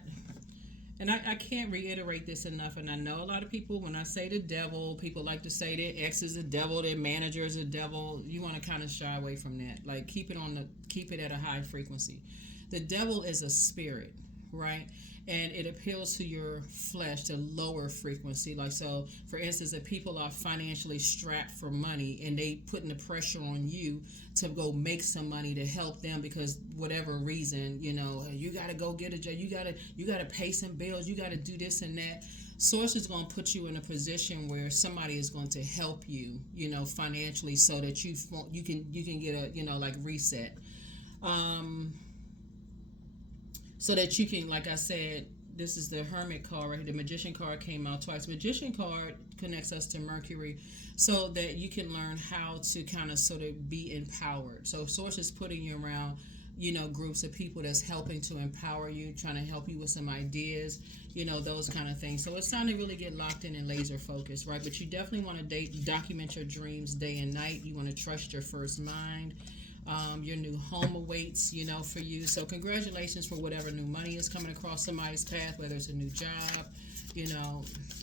And I can't reiterate this enough. And I know a lot of people, when I say the devil, people like to say their ex is the devil, their manager is the devil. You want to kind of shy away from that. Like keep it at a high frequency. The devil is a spirit, right? And it appeals to your flesh, to lower frequency. Like, so for instance, if people are financially strapped for money and they putting the pressure on you to go make some money to help them because whatever reason, you got to go get a job, you got to pay some bills, you got to do this and that. Source is going to put you in a position where somebody is going to help you, financially, so that you can get a like reset. So that you can, like I said, this is the Hermit card right here. The Magician card came out twice. Magician card connects us to Mercury so that you can learn how to kind of sort of be empowered. So Source is putting you around, groups of people that's helping to empower you, trying to help you with some ideas, those kind of things. So it's time to really get locked in and laser focused, right? But you definitely want to document your dreams day and night. You want to trust your first mind. Your new home awaits, for you. So congratulations for whatever new money is coming across somebody's path, whether it's a new job.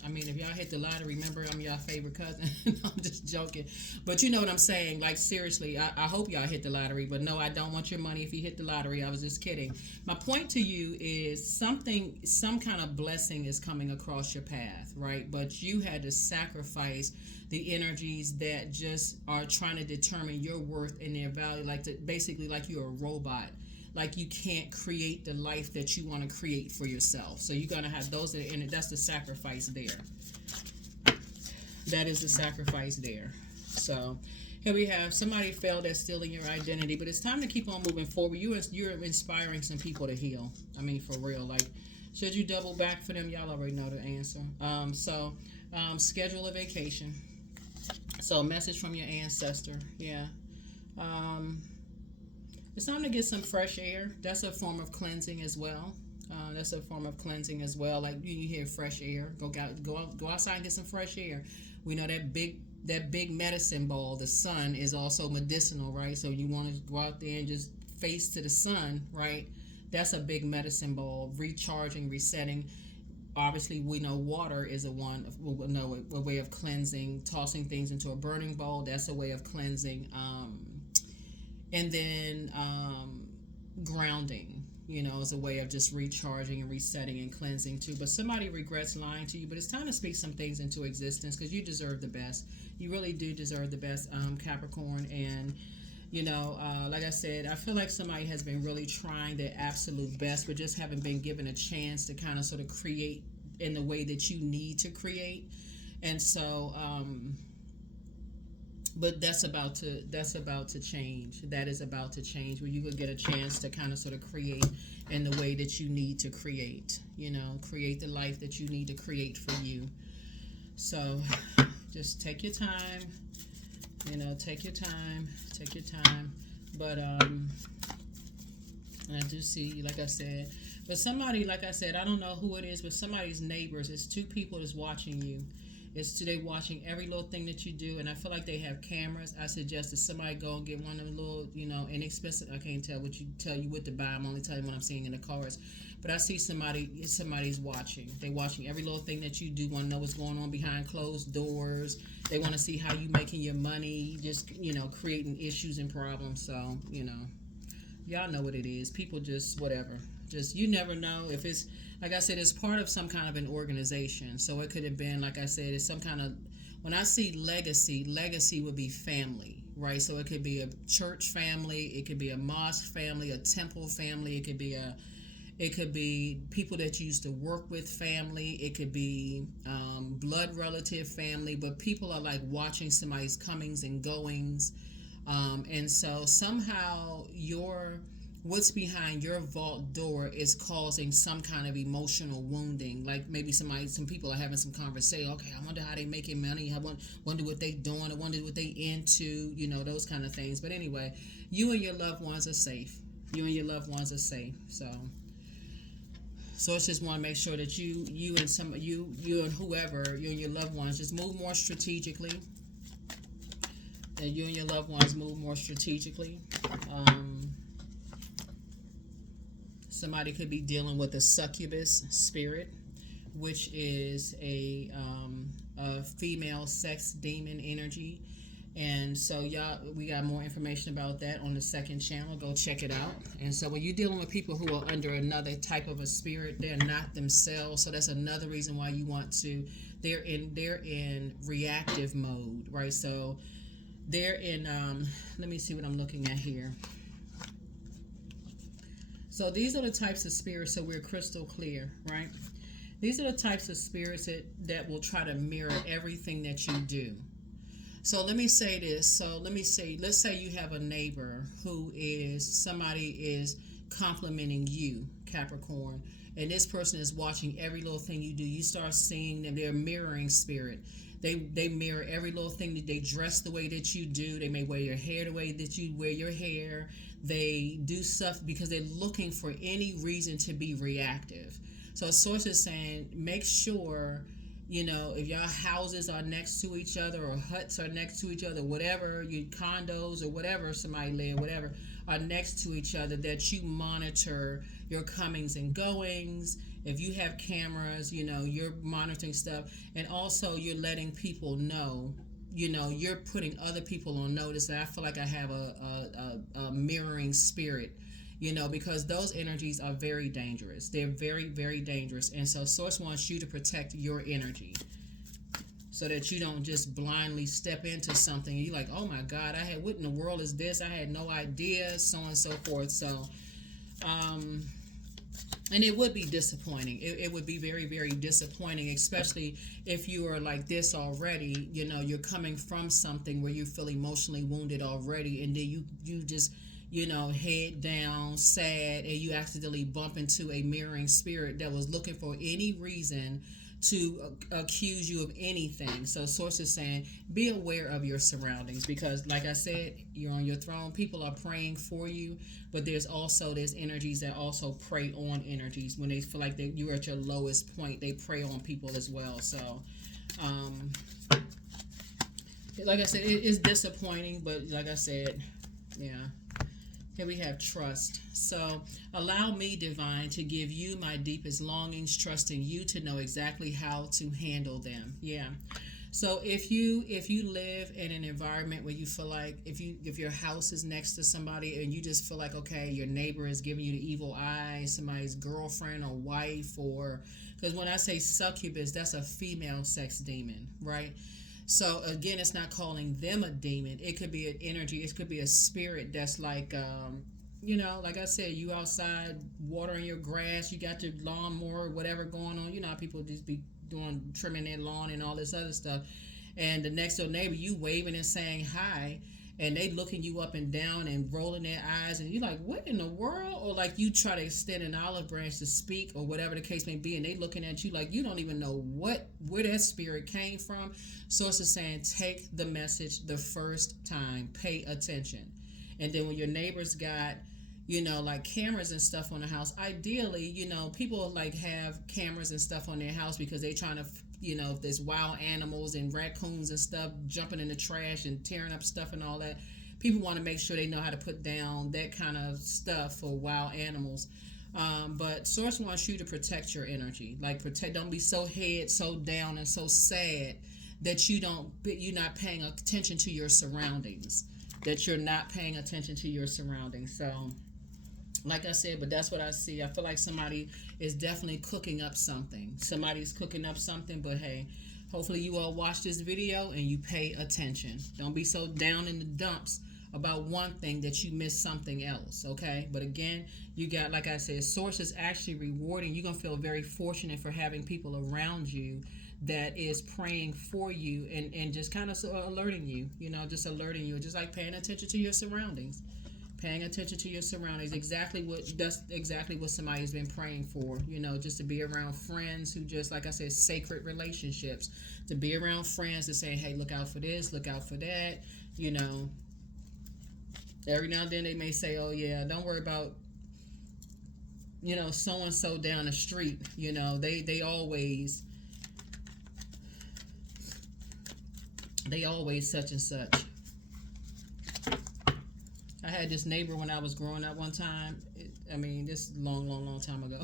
I mean, if y'all hit the lottery, remember I'm y'all favorite cousin. I'm just joking. But you know what I'm saying. Like, seriously, I hope y'all hit the lottery. But no, I don't want your money if you hit the lottery. I was just kidding. My point to you is some kind of blessing is coming across your path, right? But you had to sacrifice the energies that just are trying to determine your worth and their value, basically like you're a robot. Like you can't create the life that you want to create for yourself. So you're going to have those that are in it. That's the sacrifice there. That is the sacrifice there. So here we have somebody failed at stealing your identity, but it's time to keep on moving forward. You're inspiring some people to heal. I mean, for real. Like, should you double back for them? Y'all already know the answer. Schedule a vacation. So a message from your ancestor. Yeah. It's time to get some fresh air. That's a form of cleansing as well. Like you hear fresh air. Go outside and get some fresh air. We know that big medicine ball, the sun, is also medicinal, right? So you want to go out there and just face to the sun, right? That's a big medicine ball, recharging, resetting. Obviously, we know water is a way of cleansing. Tossing things into a burning bowl, that's a way of cleansing. And then grounding, is a way of just recharging and resetting and cleansing too. But somebody regrets lying to you, but it's time to speak some things into existence because you deserve the best. You really do deserve the best, Capricorn. And, like I said, I feel like somebody has been really trying their absolute best, but just haven't been given a chance to kind of sort of create in the way that you need to create. And so, but that's about to change. That is about to change, where you will get a chance to kind of sort of create in the way that you need to create. Create the life that you need to create for you. So just take your time. Take your time. But and I do see, like I said, but somebody, like I said, I don't know who it is, but somebody's neighbors. It's two people that's watching you. It's today watching every little thing that you do, and I feel like they have cameras. I suggest that somebody go and get one of the little, inexpensive. I can't tell you what to buy. I'm only telling you what I'm seeing in the cars. But I see somebody's watching. They're watching every little thing that you do. Want to know what's going on behind closed doors. They want to see how you making your money. Just creating issues and problems. So y'all know what it is. People just whatever. Just you never know if it's. Like I said, it's part of some kind of an organization. So it could have been, like I said, it's some kind of, when I see legacy would be family, right? So it could be a church family, it could be a mosque family, a temple family, it could be people that you used to work with family, it could be blood relative family, but people are like watching somebody's comings and goings. And so somehow what's behind your vault door is causing some kind of emotional wounding. Like maybe some people are having some conversation. Okay, I wonder how they making money. I wonder what they doing. I wonder what they into. Those kind of things. But anyway, you and your loved ones are safe. So it's just want to make sure that you and whoever, you and your loved ones, just move more strategically. That you and your loved ones move more strategically. Somebody could be dealing with a succubus spirit. which is a female sex demon energy. And so y'all, we got more information about that on the second channel. Go check it out. And so when you're dealing with people who are under another type of a spirit, they're not themselves. So that's another reason why you want to. They're in reactive mode, right? So they're in. Let me see what I'm looking at here. So these are the types of spirits. So we're crystal clear, right? These are the types of spirits that will try to mirror everything that you do. So let me say this. So let's say you have a neighbor who somebody is complimenting you, Capricorn, and this person is watching every little thing you do. You start seeing them. They're mirroring spirit. They mirror every little thing. That they dress the way that you do. They may wear your hair the way that you wear your hair. They do stuff because they're looking for any reason to be reactive. So a source is saying, make sure, if y'all houses are next to each other or huts are next to each other, whatever, your condos or whatever, somebody live, whatever, are next to each other, that you monitor your comings and goings. If you have cameras, you're monitoring stuff. And also you're letting people know, you're putting other people on notice that I feel like I have a mirroring spirit. Because those energies are very dangerous. They're very, very dangerous. And so Source wants you to protect your energy so that you don't just blindly step into something. And you're like, oh my God, what in the world is this? I had no idea, so on and so forth. So, and it would be disappointing. It would be very, very disappointing, especially if you are like this already. You're coming from something where you feel emotionally wounded already, and then you just head down, sad, and you accidentally bump into a mirroring spirit that was looking for any reason to accuse you of anything. So Source is saying, be aware of your surroundings, because like I said, you're on your throne. People are praying for you, but there's energies that also prey on energies. When they feel like you're at your lowest point, they prey on people as well. So, like I said, it is disappointing, but like I said, yeah. Here we have trust. So, allow me, divine, to give you my deepest longings, trusting you to know exactly how to handle them. Yeah. So if you live in an environment where you feel like if your house is next to somebody and you just feel like, okay, your neighbor is giving you the evil eye, somebody's girlfriend or wife, or because when I say succubus, that's a female sex demon, right? So again, it's not calling them a demon. It could be an energy. It could be a spirit that's like, like I said, you outside watering your grass. You got your lawnmower, whatever going on. How people just be trimming their lawn and all this other stuff. And the next door neighbor, you waving and saying hi, and they looking you up and down and rolling their eyes, and you're like, what in the world? Or like you try to extend an olive branch to speak or whatever the case may be, and they looking at you like you don't even know where that spirit came from. Source is saying, take the message the first time, pay attention. And then when your neighbors got like cameras and stuff on the house, ideally, people like have cameras and stuff on their house because they trying to, if there's wild animals and raccoons and stuff jumping in the trash and tearing up stuff and all that, people want to make sure they know how to put down that kind of stuff for wild animals. But Source wants you to protect your energy. Don't be so so down and so sad that you're not paying attention to your surroundings. So, like I said, but that's what I see. I feel like somebody is definitely cooking up something. Somebody's cooking up something, but hey, hopefully you all watch this video and you pay attention. Don't be so down in the dumps about one thing that you miss something else, okay? But again, you got, like I said, Source is actually rewarding. You're going to feel very fortunate for having people around you that is praying for you and just kind of alerting you, just alerting you, just like paying attention to your surroundings. Paying attention to your surroundings, that's exactly what somebody's been praying for, just to be around friends who just, like I said, sacred relationships, to be around friends to say, hey, look out for this, look out for that, Every now and then they may say, oh yeah, don't worry about, so-and-so down the street, they always such and such. I had this neighbor when I was growing up one time. This long time ago.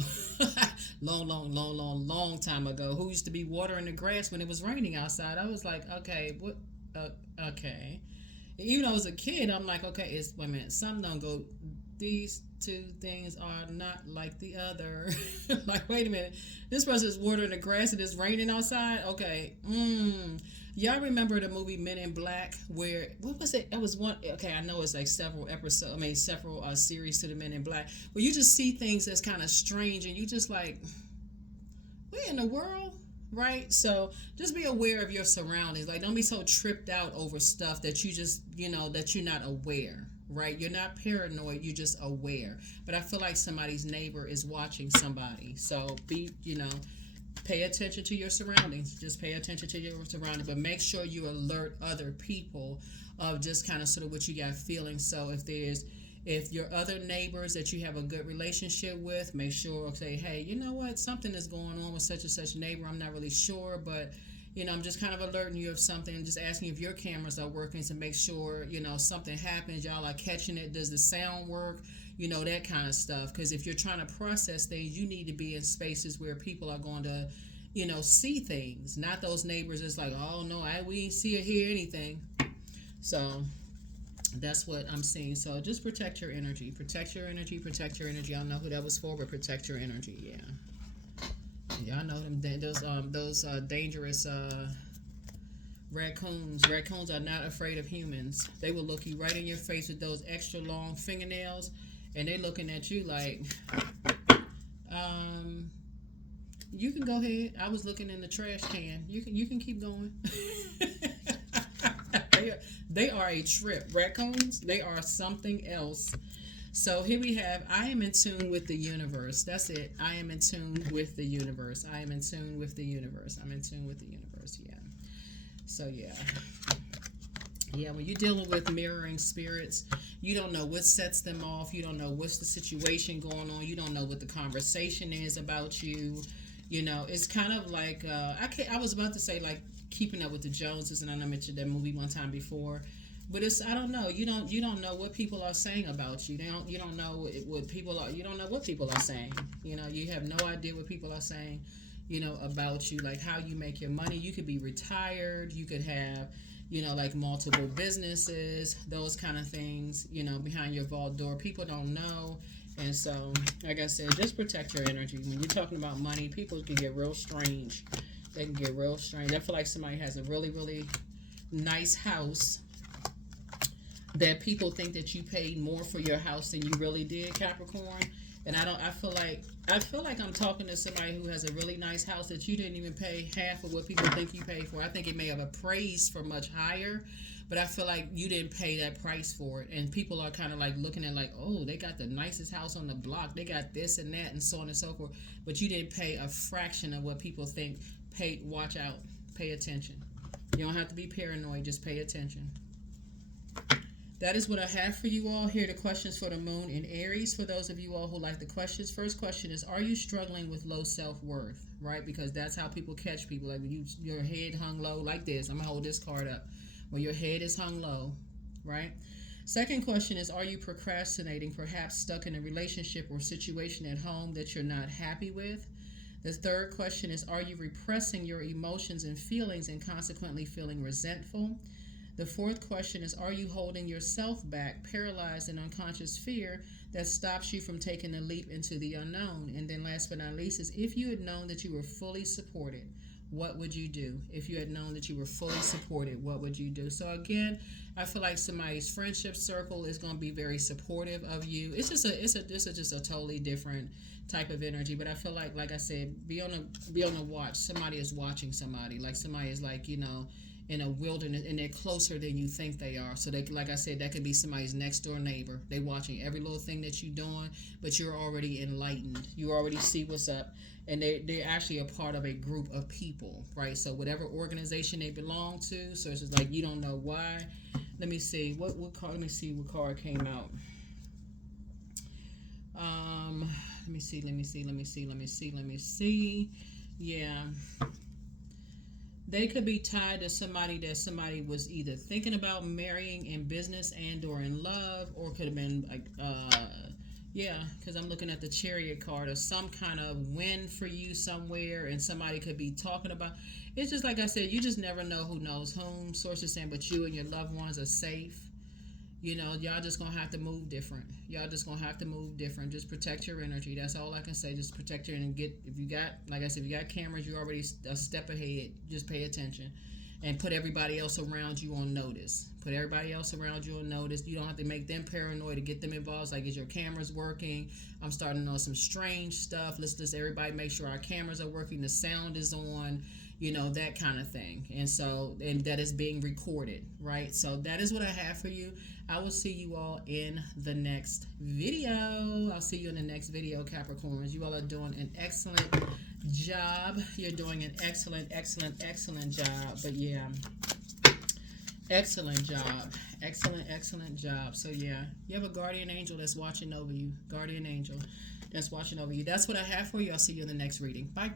long time ago. Who used to be watering the grass when it was raining outside. I was like, okay, what? Okay. Even though I was a kid, I'm like, okay, wait a minute, something don't go. These two things are not like the other. Like, wait a minute, this person's watering the grass and it's raining outside. Okay, y'all remember the movie Men in Black? Where what was it? It was one. Okay, I know it's like several episodes. Several series to the Men in Black, where you just see things that's kind of strange, and you just like, what in the world? Right? So just be aware of your surroundings. Like, don't be so tripped out over stuff that you just, that you're not aware. Right? You're not paranoid, you're just aware. But I feel like somebody's neighbor is watching somebody. So pay attention to your surroundings. Just pay attention to your surroundings. But make sure you alert other people of just kind of sort of what you got feeling. So if your other neighbors that you have a good relationship with, make sure, say, hey, you know what, something is going on with such and such neighbor. I'm not really sure, but I'm just kind of alerting you of something, just asking if your cameras are working to make sure, something happens, y'all are catching it, does the sound work, that kind of stuff. Because if you're trying to process things, you need to be in spaces where people are going to, see things, not those neighbors that's like, oh, no, we ain't see or hear anything. So that's what I'm seeing. So just protect your energy. Protect your energy. Protect your energy. I don't know who that was for, but protect your energy. Yeah. Yeah, I know them. Those dangerous raccoons. Raccoons are not afraid of humans. They will look you right in your face with those extra long fingernails, and they looking at you like, you can go ahead. I was looking in the trash can. You can keep going. They are a trip. Raccoons, they are something else. So here we have, I am in tune with the universe. That's it. I am in tune with the universe. I am in tune with the universe. I'm in tune with the universe. Yeah. So yeah. Yeah, when you're dealing with mirroring spirits, you don't know what sets them off. You don't know what's the situation going on. You don't know what the conversation is about you. It's kind of like, I was about to say like Keeping Up with the Joneses, and I mentioned that movie one time before. But I don't know. You don't know what people are saying about you. You don't know what people are. You don't know what people are saying. You have no idea what people are saying. About you, like how you make your money. You could be retired. You could have, like multiple businesses. Those kind of things. Behind your vault door, people don't know. And so, like I said, just protect your energy. When you're talking about money, people can get real strange. They can get real strange. I feel like somebody has a really, really nice house that people think that you paid more for your house than you really did, Capricorn. And I feel like I'm talking to somebody who has a really nice house that you didn't even pay half of what people think you paid for. I think it may have appraised for much higher, but I feel like you didn't pay that price for it. And people are kind of like looking at like, oh, they got the nicest house on the block. They got this and that and so on and so forth. But you didn't pay a fraction of what people think. Watch out. Pay attention. You don't have to be paranoid. Just pay attention. That is what I have for you all. Here are the questions for the moon in Aries. For those of you all who like the questions, first question is, are you struggling with low self-worth? Right? Because that's how people catch people. Like when your head hung low like this. I'm going to hold this card up. When your head is hung low. Right? Second question is, are you procrastinating, perhaps stuck in a relationship or situation at home that you're not happy with? The third question is, are you repressing your emotions and feelings and consequently feeling resentful? The fourth question is, are you holding yourself back, paralyzed in unconscious fear that stops you from taking a leap into the unknown? And then last but not least is, if you had known that you were fully supported, what would you do? If you had known that you were fully supported, what would you do? So again, I feel like somebody's friendship circle is going to be very supportive of you. This is just a totally different type of energy. But I feel like I said, be on a watch. Somebody is watching somebody. Like somebody is like, in a wilderness, and they're closer than you think they are. So they, like I said, that could be somebody's next door neighbor. They watching every little thing that you're doing, but you're already enlightened. You already see what's up, and they're actually a part of a group of people, right? So whatever organization they belong to. So it's just like you don't know why. Let me see what card. Let me see what card came out. Let me see. Yeah. They could be tied to somebody that somebody was either thinking about marrying in business and or in love, or could have been like yeah, because I'm looking at the Chariot card, or some kind of win for you somewhere, and somebody could be talking about. It's just like I said, you just never know who knows whom. Sources saying, but you and your loved ones are safe. You know, y'all just gonna have to move different. Y'all just gonna have to move different. Just protect your energy. That's all I can say. Just protect your and get. If you got, like I said, if you got cameras, you're already a step ahead. Just pay attention, and put everybody else around you on notice. Put everybody else around you on notice. You don't have to make them paranoid to get them involved. It's like, is your cameras working? I'm starting to know some strange stuff. Let's just everybody make sure our cameras are working. The sound is on. You know, that kind of thing. And so, and that is being recorded, right? So that is what I have for you. I will see you all in the next video. I'll see you in the next video, Capricorns. You all are doing an excellent job. You're doing an excellent job. But yeah, excellent job. Excellent job. So yeah, you have a guardian angel that's watching over you. Guardian angel that's watching over you. That's what I have for you. I'll see you in the next reading. Bye.